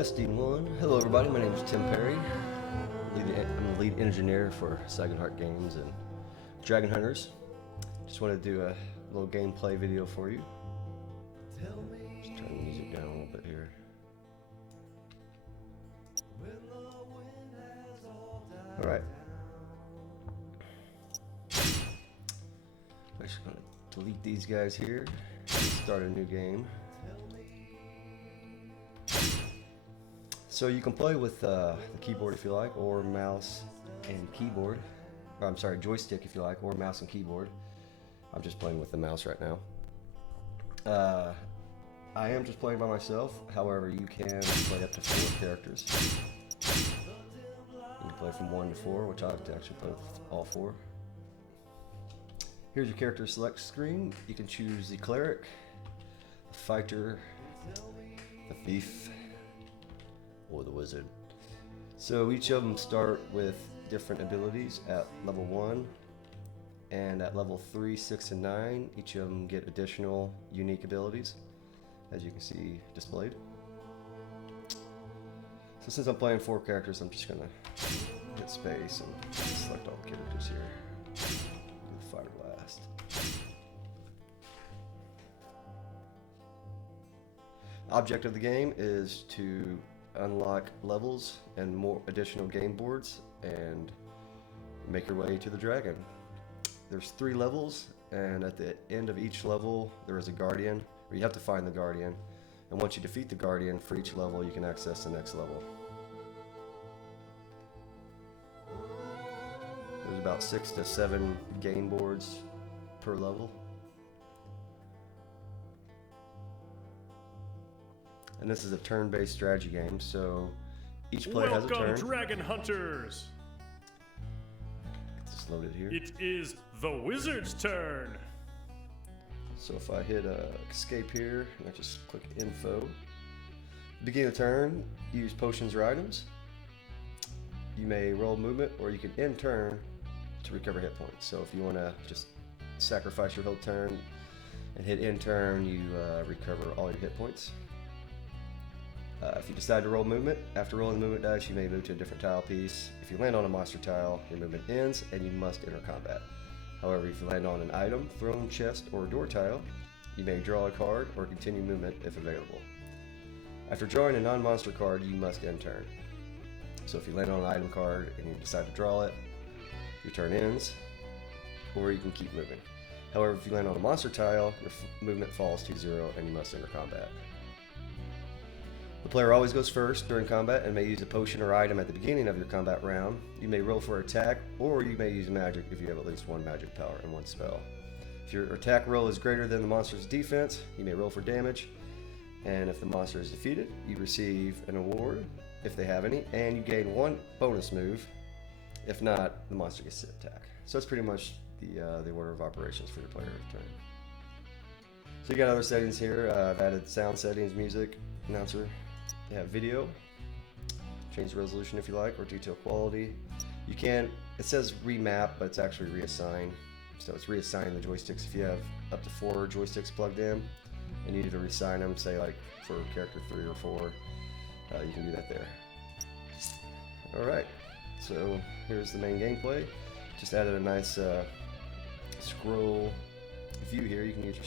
Testing one. Hello everybody, my name is Tim Perry. I'm the lead engineer for Second Heart Games and Dragon Hunters. Just want to do a little gameplay video for you. Just turn the music down a little bit here. Alright. I'm just going to delete these guys here. Start a new game. So you can play with the keyboard if you like, or mouse and keyboard. Or, I'm sorry, joystick if you like, or mouse and keyboard. I'm just playing with the mouse right now. I am just playing by myself. However, you can play up to 4 characters. You can play from 1 to 4, which I like to actually play with all 4. Here's your character select screen. You can choose the cleric, the fighter, the thief, or the wizard. So each of them start with different abilities at level 1, and at level 3, 6, and 9 each of them get additional unique abilities, as you can see displayed. So since I'm playing 4 characters, I'm just gonna hit space and select all the characters here. Do the fighter last. Object of the game is to unlock levels and more additional game boards and make your way to the dragon. There's 3 levels, and at the end of each level there is a guardian, or you have to find the guardian, and once you defeat the guardian for each level you can access the next level. There's about 6 to 7 game boards per level. And this is a turn-based strategy game, so each player has a turn. Welcome, Dragon Hunters! Get this loaded here. It is the wizard's turn! So if I hit escape here, and I just click info. Begin the turn, use potions or items. You may roll movement, or you can end turn to recover hit points. So if you want to just sacrifice your whole turn and hit end turn, you recover all your hit points. If you decide to roll movement, after rolling the movement dice, you may move to a different tile piece. If you land on a monster tile, your movement ends and you must enter combat. However, if you land on an item, throne, chest, or door tile, you may draw a card or continue movement if available. After drawing a non-monster card, you must end turn. So if you land on an item card and you decide to draw it, your turn ends, or you can keep moving. However, if you land on a monster tile, your movement falls to 0 and you must enter combat. The player always goes first during combat and may use a potion or item at the beginning of your combat round. You may roll for attack, or you may use magic if you have at least 1 magic power and 1 spell. If your attack roll is greater than the monster's defense, you may roll for damage, and if the monster is defeated, you receive an award, if they have any, and you gain 1 bonus move. If not, the monster gets to attack. So that's pretty much the order of operations for your player turn. So you got other settings here. I've added sound settings, music, announcer. You have video, change the resolution if you like, or detail quality. You can, it says remap, but it's actually reassign. So it's reassigning the joysticks. If you have up to 4 joysticks plugged in and you need to reassign them, say like for character 3 or 4, you can do that there. Alright, so here's the main gameplay. Just added a nice scroll view here. You can use your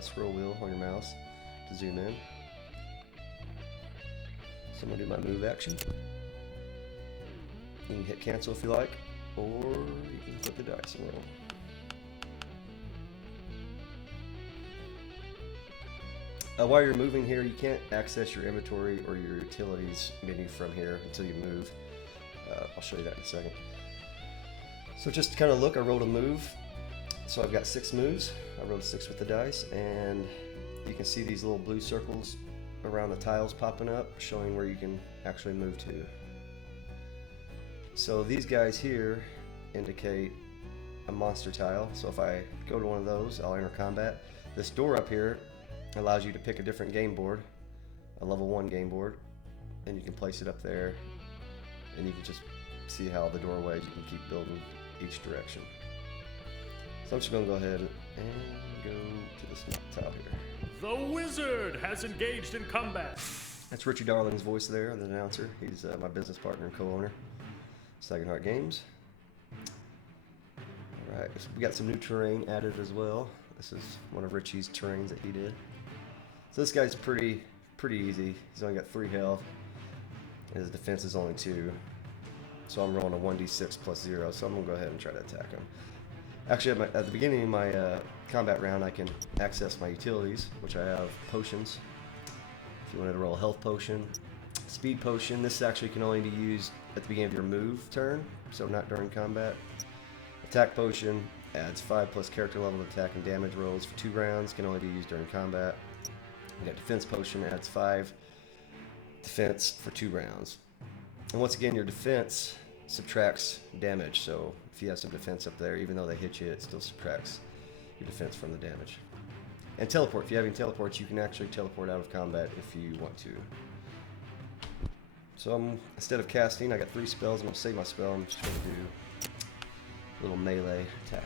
scroll wheel on your mouse to zoom in. So I'm going to do my move action. You can hit cancel if you like, or you can flip the dice and roll. While you're moving here, you can't access your inventory or your utilities menu from here until you move. I'll show you that in a second. So just to kind of look, I rolled a move. So I've got 6 moves. I rolled 6 with the dice, and you can see these little blue circles around the tiles popping up, showing where you can actually move to. So these guys here indicate a monster tile. So if I go to one of those, I'll enter combat. This door up here allows you to pick a different game board, a level 1 game board, and you can place it up there, and you can just see how the doorways, you can keep building each direction. So I'm just going to go ahead and go to this tile here. The wizard has engaged in combat. That's Richie Darling's voice there, the announcer. He's my business partner and co-owner, Second Heart Games. All right, so we got some new terrain added as well. This is one of Richie's terrains that he did. So this guy's pretty easy. He's only got 3 health. And his defense is only 2. So I'm rolling a 1d6 plus 0, so I'm going to go ahead and try to attack him. Actually, at the beginning of my combat round, I can access my utilities, which I have potions. If you wanted to roll a health potion, speed potion, this actually can only be used at the beginning of your move turn, so not during combat. Attack potion adds 5 plus character level attack and damage rolls for 2 rounds, can only be used during combat. You got defense potion, adds 5 defense for 2 rounds. And once again, your defense subtracts damage, so if you have some defense up there, even though they hit you, it still subtracts your defense from the damage. And teleport, if you have any teleports, you can actually teleport out of combat if you want to. So instead of casting, I got 3 spells. I'm going to save my spell. I'm just going to do a little melee attack.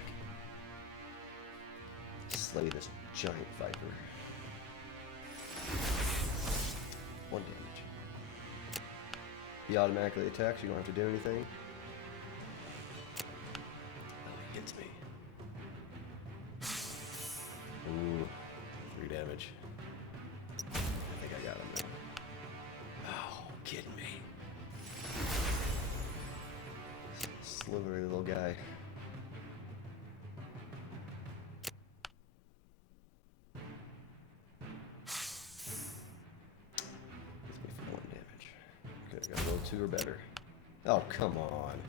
Slay this giant viper. 1 damage. He automatically attacks, you don't have to do anything. Oh, he gets me. Ooh, 3 damage. I think I got him now. Oh, kidding me. Slithery little guy. Gets me for 1 damage. Okay, I gotta roll 2 or better. Oh, come on.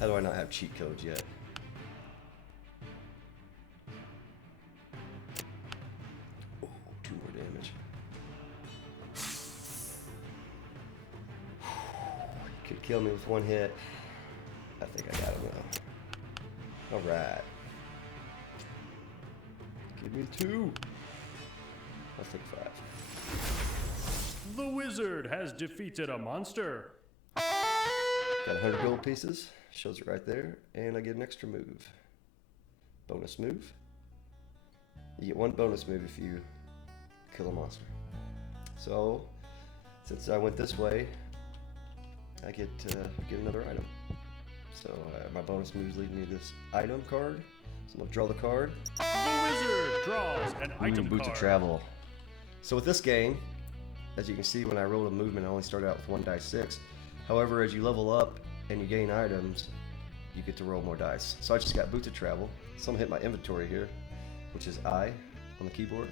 How do I not have cheat codes yet? Ooh, 2 more damage. Could kill me with 1 hit. I think I got him now. Alright. Give me 2. I'll take 5. The wizard has defeated a monster. Got 100 gold pieces. Shows it right there. And I get an extra move. Bonus move. You get 1 bonus move if you kill a monster. So, since I went this way, I get another item. So my bonus moves lead me to this item card. So I'm going to draw the card. The wizard draws an item Boots card. of Travel. So with this game, as you can see, when I rolled a movement, I only started out with 1 dice 6. However, as you level up and you gain items, you get to roll more dice. So I just got Boots of Travel. So I'm going to hit my inventory here, which is I on the keyboard.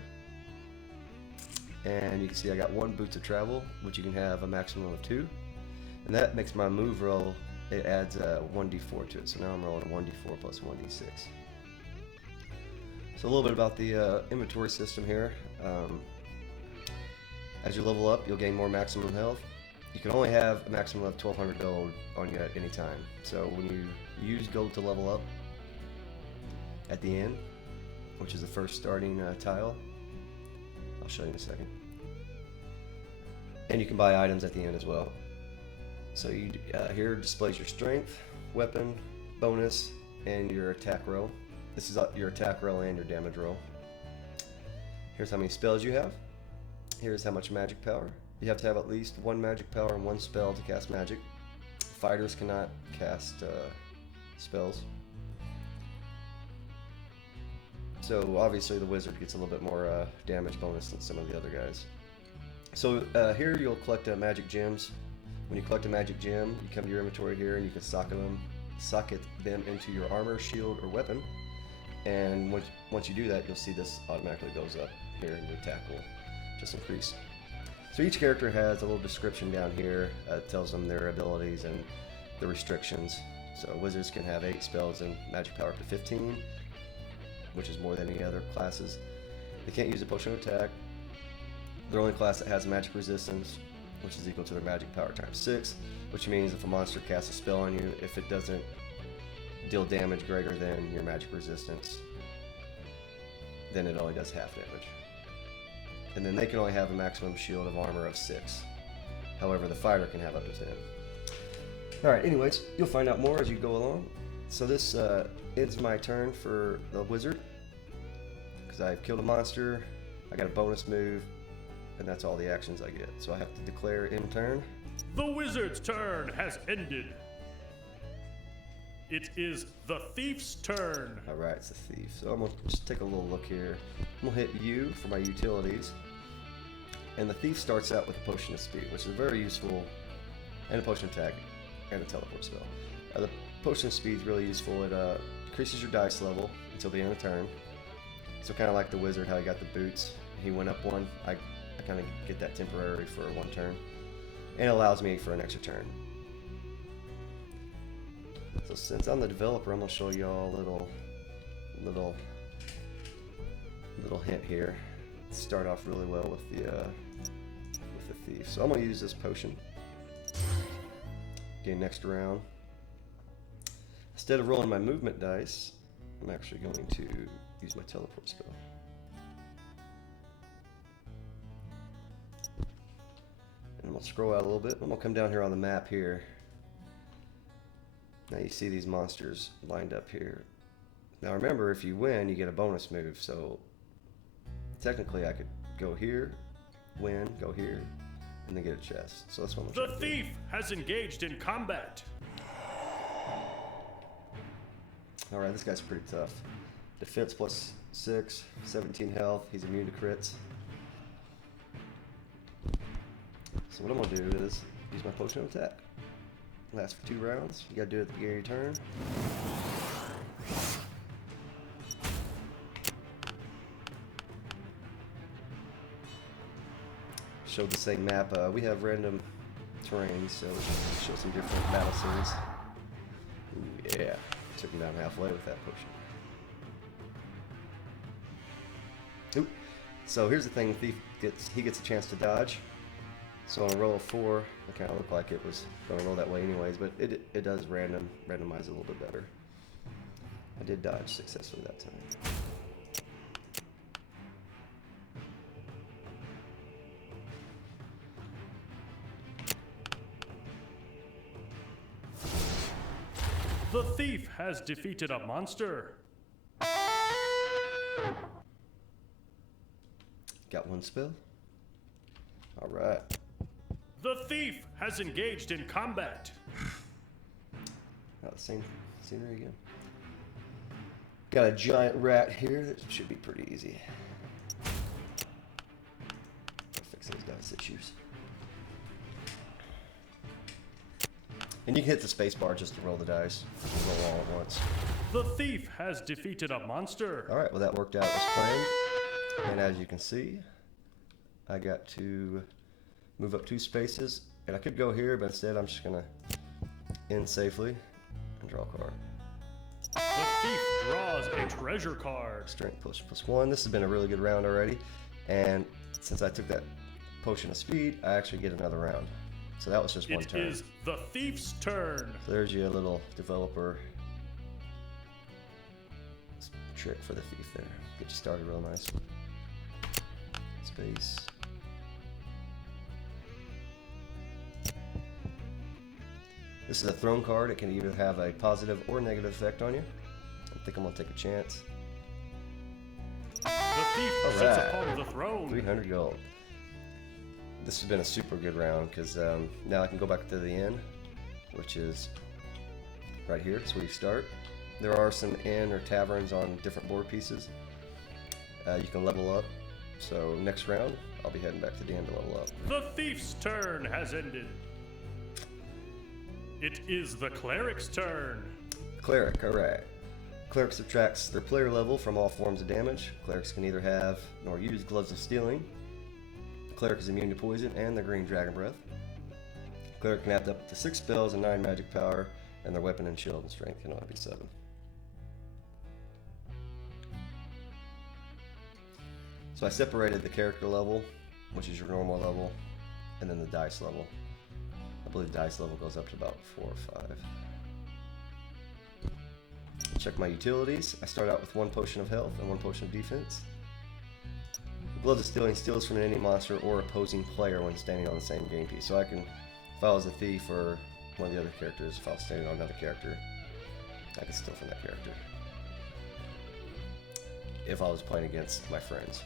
And you can see I got 1 Boots of Travel, which you can have a maximum of 2. And that makes my move roll, it adds a 1d4 to it. So now I'm rolling a 1d4 plus 1d6. So a little bit about the inventory system here. As you level up, you'll gain more maximum health. You can only have a maximum of 1200 gold on you at any time. So when you use gold to level up at the end, which is the first starting tile, I'll show you in a second. And you can buy items at the end as well. So you here displays your strength, weapon, bonus, and your attack roll. This is your attack roll and your damage roll. Here's how many spells you have. Here's how much magic power. You have to have at least 1 magic power and 1 spell to cast magic. Fighters cannot cast spells. So obviously the wizard gets a little bit more damage bonus than some of the other guys. So here you'll collect magic gems. When you collect a magic gem, you come to your inventory here and you can socket them into your armor, shield, or weapon. And once you do that, you'll see this automatically goes up here and your attack will just increase. So each character has a little description down here. It tells them their abilities and the restrictions. So wizards can have 8 spells and magic power up to 15, which is more than any other classes. They can't use a potion of attack. They're only class that has magic resistance, which is equal to their magic power times 6, which means if a monster casts a spell on you, if it doesn't deal damage greater than your magic resistance, then it only does half damage. And then they can only have a maximum shield of armor of 6. However, the fighter can have up to 10. Alright, anyways, you'll find out more as you go along. So this ends my turn for the wizard, because I've killed a monster, I got a bonus move, and that's all the actions I get. So I have to declare in turn. The wizard's turn has ended. It is the thief's turn. All right, it's the thief. So I'm gonna just take a little look here. I'm gonna hit U for my utilities, and the thief starts out with a potion of speed, which is very useful, and a potion attack, and a teleport spell. The potion of speed is really useful. It increases your dice level until the end of the turn. So kind of like the wizard, how he got the boots. He went up one. I kind of get that temporary for one turn, and it allows me for an extra turn. So since I'm the developer, I'm gonna show y'all a little hint here. Start off really well with the thief. So I'm gonna use this potion. Okay, next round. Instead of rolling my movement dice, I'm actually going to use my teleport spell. And I'm gonna scroll out a little bit. I'm gonna come down here on the map here. Now you see these monsters lined up here. Now remember, if you win, you get a bonus move. So technically I could go here, win, go here, and then get a chest. So that's what I'm trying to do. The thief has engaged in combat. Alright, this guy's pretty tough. Defense plus 6, 17 health. He's immune to crits. So what I'm going to do is use my potion of attack. Lasts for 2 rounds. You gotta do it at the beginning of your turn. Showed the same map. We have random terrain, so show some different battle scenes. Ooh, yeah. Took him down halfway with that potion. Oop. So here's the thing, Thief gets a chance to dodge. So on a roll of 4, it kind of looked like it was going to roll that way anyways, but it does randomize a little bit better. I did dodge successfully that time. The thief has defeated a monster. Got 1 spell. All right. The thief has engaged in combat. Got the same scenery again. Got a giant rat here. That should be pretty easy. I'll fix those dice issues. And you can hit the space bar just to roll the dice. Roll all at once. The thief has defeated a monster. All right, well that worked out as planned. And as you can see, I got to move up 2 spaces. And I could go here, but instead I'm just gonna end safely and draw a card. The thief draws a treasure card. Strength plus 1. This has been a really good round already. And since I took that potion of speed, I actually get another round. So that was just 1 turn. It is the thief's turn. So there's your little developer trick for the thief there. Get you started real nice. Space. This is a throne card. It can either have a positive or negative effect on you. I think I'm going to take a chance. The thief sits upon the throne. 300 gold. This has been a super good round because now I can go back to the inn, which is right here. That's where you start. There are some inn or taverns on different board pieces. You can level up. So next round, I'll be heading back to the inn to level up. The thief's turn has ended. It is the cleric's turn. Cleric, alright. Cleric subtracts their player level from all forms of damage. Clerics can neither have nor use gloves of stealing. Cleric is immune to poison and the green dragon breath. Cleric can have up to 6 spells and 9 magic power, and their weapon and shield and strength can only be 7. So I separated the character level, which is your normal level, and then the dice level. I believe dice level goes up to about 4 or 5. Check my utilities. I start out with 1 potion of health and 1 potion of defense. Gloves of Stealing steals from an enemy monster or opposing player when standing on the same game piece. So I can, if I was a thief or one of the other characters, if I was standing on another character, I could steal from that character. If I was playing against my friends.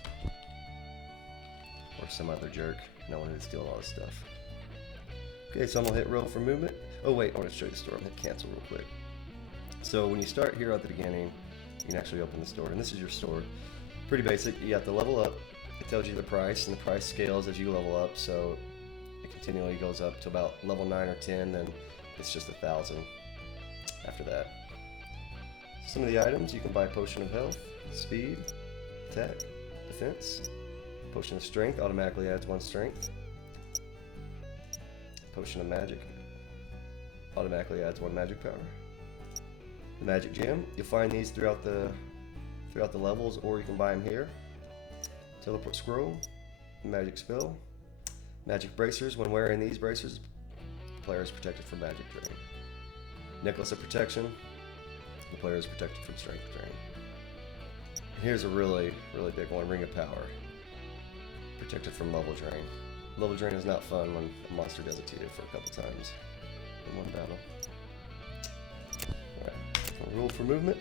or some other jerk. No one to steal all this stuff. Okay, so I'm gonna hit roll for movement. Oh wait, I want to show you the store. I'm gonna hit cancel real quick. So when you start here at the beginning, you can actually open the store, and this is your store. Pretty basic. You have to level up. It tells you the price, and the price scales as you level up. So it continually goes up to about level 9 or 10, then it's just 1,000 after that. Some of the items, you can buy potion of health, speed, attack, defense. Potion of strength automatically adds 1 strength. Potion of magic automatically adds 1 magic power. The magic gem, you'll find these throughout the levels, or you can buy them here. Teleport scroll, magic spell, magic bracers. When wearing these bracers, the player is protected from magic drain. Necklace of protection, the player is protected from strength drain. And here's a really big one, ring of power, protected from level drain. Level drain is not fun when a monster does it to you for a couple times in one battle. Alright, I'll roll for movement.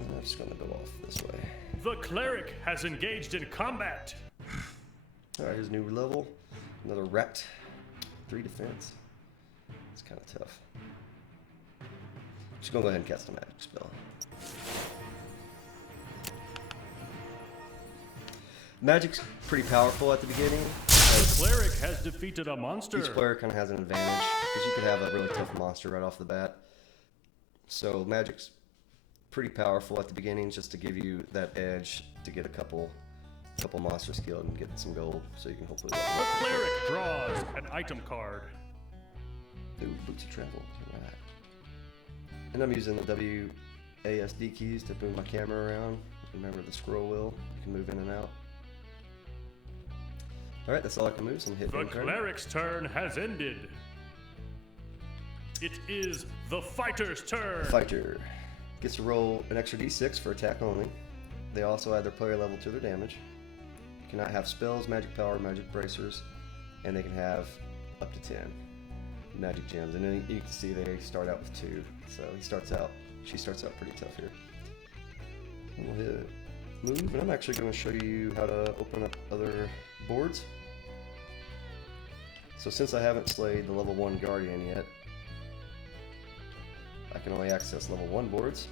And I'm just gonna go off this way. The cleric has engaged in combat. Alright, here's a new level. Another rat. 3 defense. It's kind of tough. Just gonna go ahead and cast a magic spell. Magic's pretty powerful at the beginning. The cleric has defeated a monster. Each player kind of has an advantage because you could have a really tough monster right off the bat. So magic's pretty powerful at the beginning, just to give you that edge to get a couple monsters killed and get some gold, so you can hopefully level The up. cleric draws an item card. Ooh, boots of travel. Alright. And I'm using the WASD keys to move my camera around. Remember the scroll wheel, you can move in and out. Alright, that's all I can move, so I'm hitting The cleric's turn has ended. It is the fighter's turn. Fighter gets to roll an extra d6 for attack only. They also add their player level to their damage. You cannot have spells, magic power, magic bracers, and they can have up to 10 magic gems. And then you can see they start out with 2. So she starts out pretty tough here. And we'll hit move, and I'm actually going to show you how to open up other boards. So since I haven't slayed the level 1 guardian yet, I can only access level 1 boards.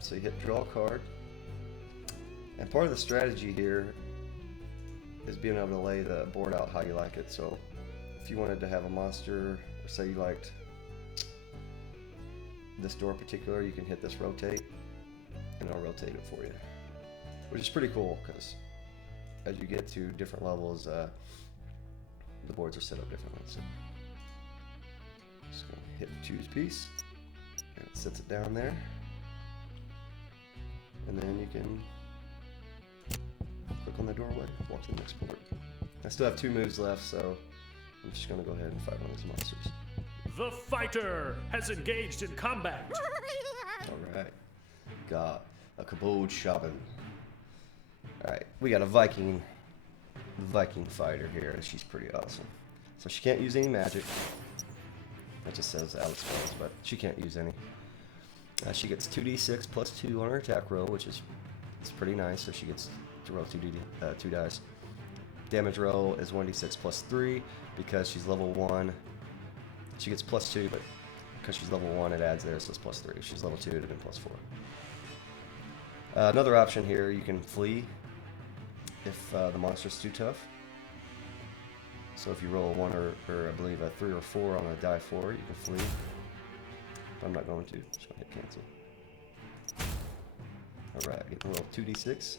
So you hit draw a card. And part of the strategy here is being able to lay the board out how you like it. So if you wanted to have a monster, or say you liked this door in particular, you can hit this rotate, and it'll rotate it for you. Which is pretty cool, because as you get to different levels, the boards are set up differently. So just gonna hit choose piece, and it sets it down there. And then you can click on the doorway, walk to the next board. I still have 2 moves left, so I'm just gonna go ahead and fight one of these monsters. The fighter has engaged in combat. Alright. Got a Kobold Shaman. Alright, we got a Viking fighter here. She's pretty awesome. So she can't use any magic. That just says out spells, but she can't use any. She gets 2d6 plus 2 on her attack roll, which is pretty nice. So she gets to roll 2 dice. Damage roll is 1d6 plus 3 because she's level 1. She gets plus 2, but because she's level 1, it adds there, so it's plus 3. If she's level 2, it would have been plus 4. Another option here, you can flee if the monster's too tough. So if you roll a 1 or I believe a 3 or 4 on a die 4, you can flee. But I'm not going to, just going to hit cancel. Alright, get to roll 2d6.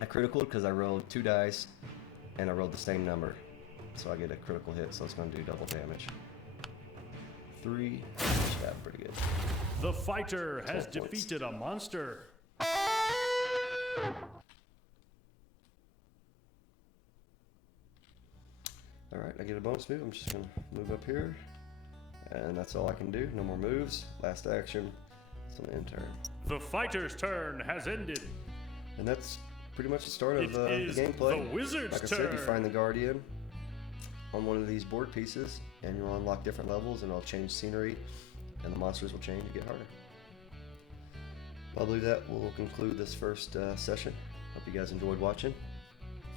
I critical because I rolled 2 dice and I rolled the same number. So I get a critical hit, so it's going to do double damage. 3, yeah, pretty good. The fighter has defeated a monster. Alright, I get a bonus move. I'm just going to move up here. And that's all I can do. No more moves. Last action. It's an end turn. The fighter's turn has ended. And that's pretty much the start of the It is gameplay. the wizard's Like I said, turn. you find the Guardian on one of these board pieces, and you'll unlock different levels, and it'll change scenery, and the monsters will change and get harder. I believe that will conclude this first session Hope you guys enjoyed watching.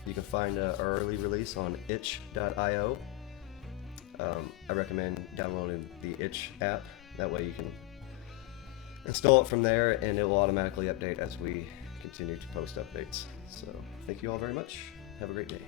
You can find our early release on itch.io. I recommend downloading the Itch app. That way you can install it from there and it will automatically update as we continue to post updates. So thank you all very much. Have a great day.